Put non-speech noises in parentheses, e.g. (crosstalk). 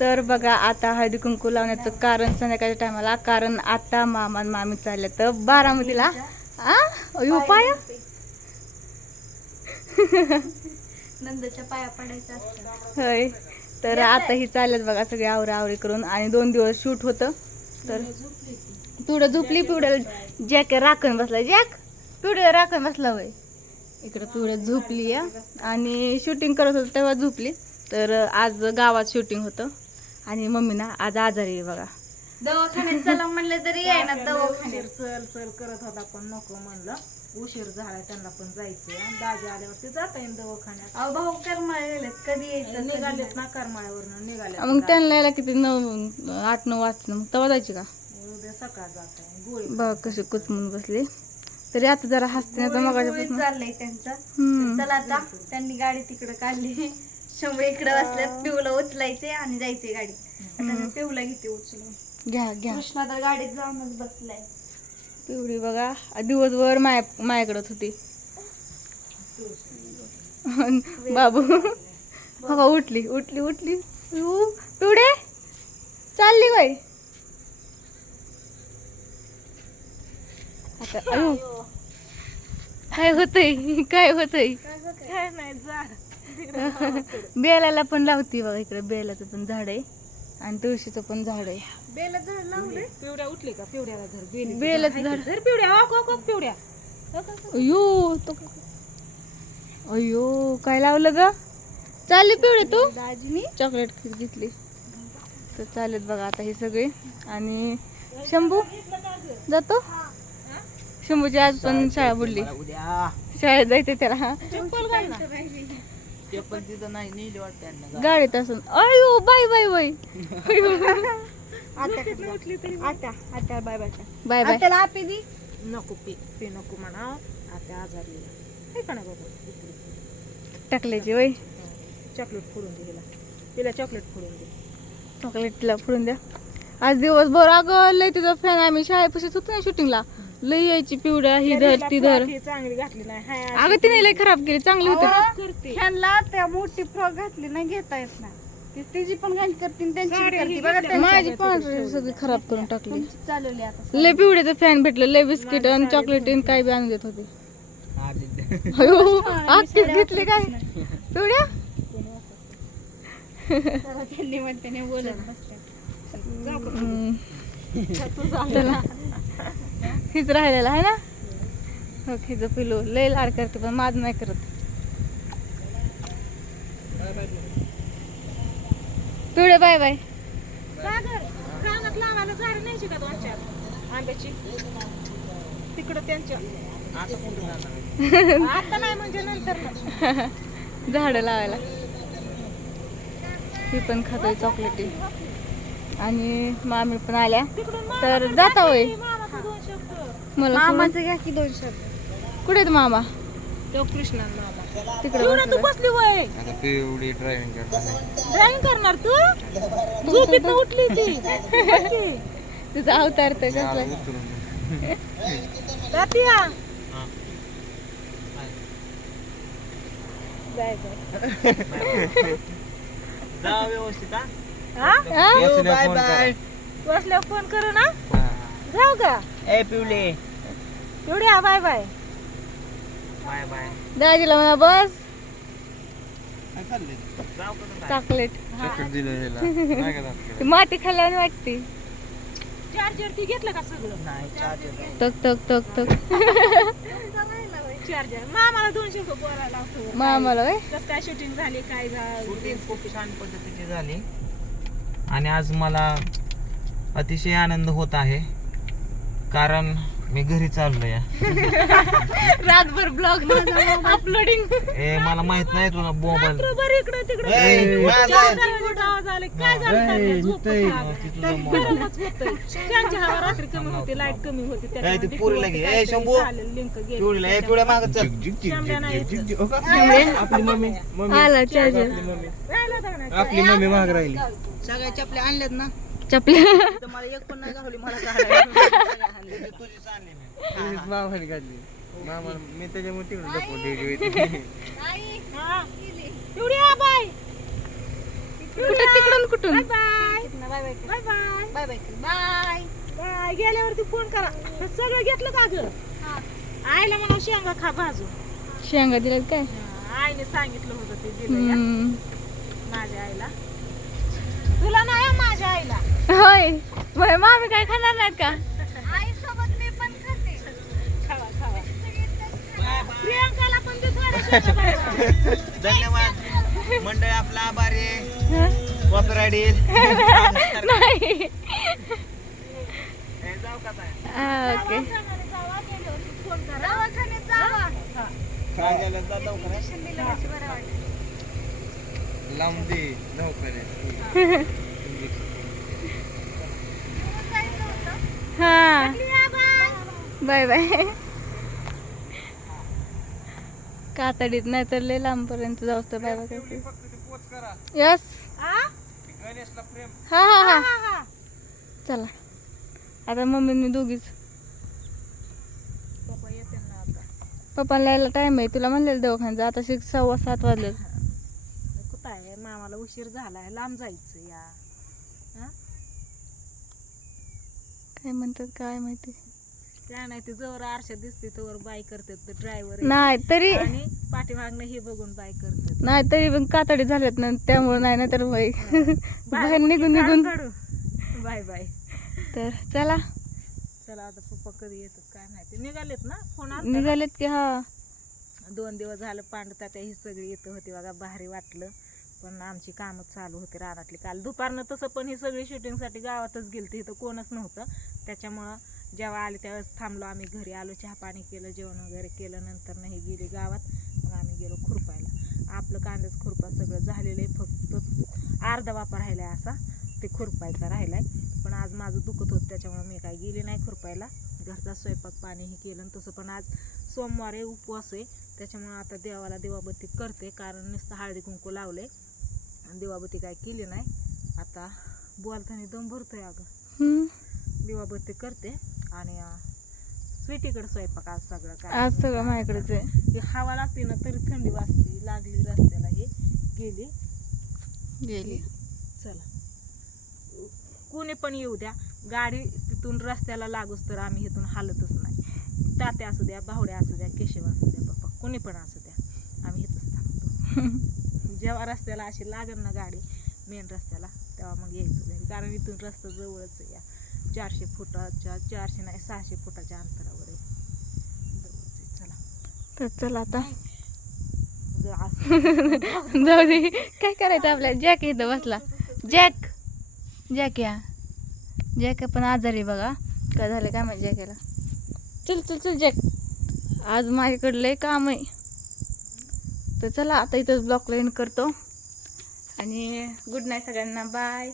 तर बघा आता हळदी कुंकू लावण्याचं कारण संध्याकाळच्या टायमाला कारण आता मामा मामी चालले तर बारामतीला. आ? अयो पाया. नंदच्या पाया पडायचं होय. तर आता ही चालल्यात बघा सगळे आवरा आवरी करून आणि दोन दिवस शूट होतं. तर पिवडं झोपली पिवड्याला जॅक राखण बसला जॅक पिवड्याला राखण बसला होय. इकडं पिवड्या झोपली या आणि शूटिंग करत होतं तेव्हा झोपली. तर आज गावात शूटिंग होतं. आणि मम्मी ना आज आजारी आहे बघा. दवाखान्यात चला म्हणलं तरी आहे ना उशीर दवाखान्यात. चल चल करत होता पण नको म्हणलं. उशीर झाला त्यांना पण जायचंय. आणि दाजी आल्यावरती जाता येईल दवाखान्यात. अहो भाऊ करमाळे गेलेत कधी यायचं निघालेत ना करमाळ्यावरनं निघाले मग त्यांना यायला किती नऊ आठ नऊ वाजता. मग तेव्हा जायची का? उद्या सकाळ जात आहे गोळी बघ कशी कुचमून बसली. तरी आता जरा हसते ना तर मगाच्यापासून चाललंय त्यांचं. हम्म. चला आता त्यांनी गाडी तिकडे काढली. शंभर इकडे बसल्यात पिऊला उचलायचे आणि जायचे गाडी आता पिऊला घेते उचलून. घ्या घ्या. कृष्णा तर गाडीत जाऊनच बसलाय. पिवळी बघा. दिवसभर माया मायाकडत होती. बाबू. बाबा उठली उठली उठली. पिवडे चालली बाई. आता काय होतय? काय होतय? काय नाही झाड (laughs) बेलाला पण लावती बघा इकडे बेलाचं पण झाड आहे आणि तुळशीचं पण झाड आहे. बेला झाड लावले पिवड्या उठली का? पिवड्याला धर बेली बेलाचं झाड. धर पिवड्या पिवड्या अयो तो अयो काय लावलं ग? चालली पिवळे तू? दाजीनी. चॉकलेट खीर घेतली. तर चालेल बघा आता हे सगळे. आणि शंभू जातो? शंभूची आज पण शाळा बुडली. शाळेत जायचं त्याला. ते पण तिथं नाही नेली वाटतं गाडीत असून. अयो बाय बाय बाय आता आता बाय बाय. Bye bye. त्याला आपी दी नको पी पी नको म्हणा आता आजारी आहे. हे का ना बाबा. टाकल्याची वय चॉकलेट फोडून दे हिला. तिला चॉकलेट फोडून दे. चॉकलेटला फोडून द्या. आज दिवसभर अगं लय तिचा फॅन आम्ही शाळेपाशीच होतो ना शूटिंगला लय यायची पिवड्या ही धर ती धर. ही चांगली घातली नाही. हाय अशी अगं तिने लय खराब केली चांगली होती. करते ह्यांना त्या मोठी फ्रॉक घातली नाही घेता येत ना ती तिची पण घाण करते आणि त्यांची पण करते. ही बघा माझी पांढरी सगळी खराब करून टाकली. तुमची चालवली आता लय पिवड्याचं फॅन भेटलं लय बिस्किट आणि चॉकलेट आणि काय बी आणून देत होते. अयो आखीच घेतले काय? पिवड्या तेव्हा त्यांनी म्हणते नाही बोलत (laughs) हम्म. (laughs) चला. हीच राहिलेला आहे ना? हो हिचं पिलू लय लाड करते पण माझ नाही करत. पिवडे बाय बाय. झाड तिकडं त्यांच्या. (laughs) आता नाही म्हणजे नंतर. झाडं लावायला. ती पण खातोय चॉकलेटी. आणि मामी पण आल्या. तर जाता होय. मला. मामाचं घ्या की दोन शब्द. कुठे आहेत मामा? तो कृष्णा मामा. तिकडे एवढं तू. बसली वय. आता पिवडी ड्रायव्हिंग करणार ड्रायव्हिंग करणार तू? झोपीत उठली ती. तुझा अवतार तर कसला. तात्या जाय जाय. जा व्यवस्थित हा? हा? हा? बसल्यावर फोन करू. ना. जाऊ का? ए पिवले. एवढ्या बाय बाय. Bye bye. दाजीला म्हणा बस? चॉकलेट. चॉकलेट दिलं माती खाल्ल्याने वाटते. चार्जर ती घेतलं का सगळं? नाही चार्जर तक तक तक तक. चार्जर मामाला दोनशे रुपये बोलायला लावतो. मामाला वय कसं काय शूटिंग झाली काय झालं? शूटिंग खूप छान पद्धतीची झाली. आणि आज मला अतिशय आनंद होत आहे. कारण मी घरी चाललोय. (laughs) रातभर ब्लॉग अपलोडिंग ए मला माहीत नाही तुला मोबाईल बरोबर इकडे तिकडे. ए, माझा आहे. चार्जरचा आवाज आला काय झालं? तात्या? झोपच लागली. गरमच होतंय. फॅनची हवा रात्री कमी होती लाइट कमी होती. ए, त्याच्यामुळे ती पोरीला घे. ए, काहीतरी शंभू. झालं, link गेली. पिवळीला ए पिवळ्या मागत चल. शामल्या नाही. येत. आपली मम्मी मम्मी. आला चार्जर आपली मम्मी. माग राहिली. सगळ्या चपल्या आणल्यात ना. चपल्या एक पण नाही घालवली मला बाय तिकडून कुठून? Bye bye. Bye bye phone करा. सगळं घेतलं का ग? आईला मला शेंगा खा भाजू. शेंगा दिल्यात काय? आईने सांगितलं होतं ते दिलं माझ्या आईला. तुला नाही हं, माझ्या आईला. होय. होय मामी काय खाणार नाहीत का? आई सोबत मी पण खाते. खावा खावा. प्रियंकाला पण. (laughs) धन्यवाद. मंडळ आपला आभार आहे. हं? येईल. (laughs) नाही. जाऊ का ताई? हा, ओके. दवाखान्यात जावा, गेल्यावरती फोन करा. दवाखान्यात जावा. काय झालं? जा दवाखान्यात. इंजेक्शन दिलं म्हणजे बरं वाटतं. लांब (laughs) हा. बाय बाय कातडीत नाही तर लय लांबपर्यंत जाऊ तर बाय बाय करते. फक्त ते पोच करा. यस. हा? हा हा. चला. आता मम्मीने दोघीच. पप्पा येते ना आता. पप्पाला यायला टाइम आहे. तुला म्हणलेलं दवाखान्यात आता शिक सव्वा सात वाजले आहे. मामाला उशीर झालाय. लांब जायचं या. हा? काय म्हणतात काय माहिती? त्या नाही ते जवळ आरशात दिसते तवर बाय करतात ते ड्रायव्हर नाही तरी आणि पाठीमागनं हे बघून बाय करतात. नाही तरी पण कातडी झाल्यात ना त्यामुळे नाही ना तर बाई बाहेर निघून निघून बाय बाय. तर चला. चला आता पप्पा कधी येतात काय माहिती. निघालेत ना? फोन निघालेत की हा. दोन दिवस झालं पांडता त्या ही सगळी येतं होती. बघा भारी वाटलं. पण आमची कामं चालू होती रानातली. काल दुपारनं तसं पण ही सगळी शूटिंगसाठी गावातच गेलती इथं कोणच नव्हतं. त्याच्यामुळं जेव्हा आले त्यावेळेस थांबलो आम्ही घरी आलो चहा पाणी केलं जेवण वगैरे केलं नंतर नाही गेली गावात. मग आम्ही गेलो खुरपायला. आपलं कांद्याच खुरपा सगळं झालेलं आहे फक्त अर्धा वापर राहिला आहे असा ते खुरपायचा राहिला आहे पण आज माझं दुखत होतं त्याच्यामुळे मी काय गेली नाही खुरपायला. घरचा स्वयंपाक पाणीही केलं आणि तसं पण आज सोमवार आहे उपवास आहे. त्याच्यामुळं आता देवाला देवाबत्ती करते कारण नुसतं हळदी कुंकू लावले दिवाबत्ती काय केली नाही. आता बोलताना दम भरतोय अगं. हम्म. दिवाबत्ती करते आणि स्वीटीकडे स्वयंपाक आज सगळं काय आज सगळं माझ्याकडेच आहे. हवा लागते ना तरी थंडी वाजते लागली रस्त्याला हे. गेली. गेली. चला. कोणी पण येऊ द्या. गाडी तिथून रस्त्याला लागूच तर आम्ही इथून हालतच नाही. तात्या असू द्या भावड्या असू द्या केशव असू द्या बाप्पा कोणी पण असू द्या. आम्ही इथंच थांबतो. (laughs) जेव्हा रस्त्याला अशी लागेल ना गाडी मेन रस्त्याला तेव्हा मग यायचं घरी. कारण इथून रस्ता जवळच आहे या. चारशे फुटाच्या चारशे नाही सहाशे फुटाच्या अंतरावर आहे. जवळच आहे. चला. तर चला आता. असं. (laughs) जाऊ दे. काय करायचं आपल्या जॅक इथं बसला. जॅक. जॅक या. जॅक पण आजारी बघा. काय झालं काय माहिती जॅकेला? चल चल चल जॅक. आज माझ्याकडं लय काम आहे. तर चला आता इथंच ब्लॉक एंड करतो. आणि गुड नाईट सगळ्यांना. बाय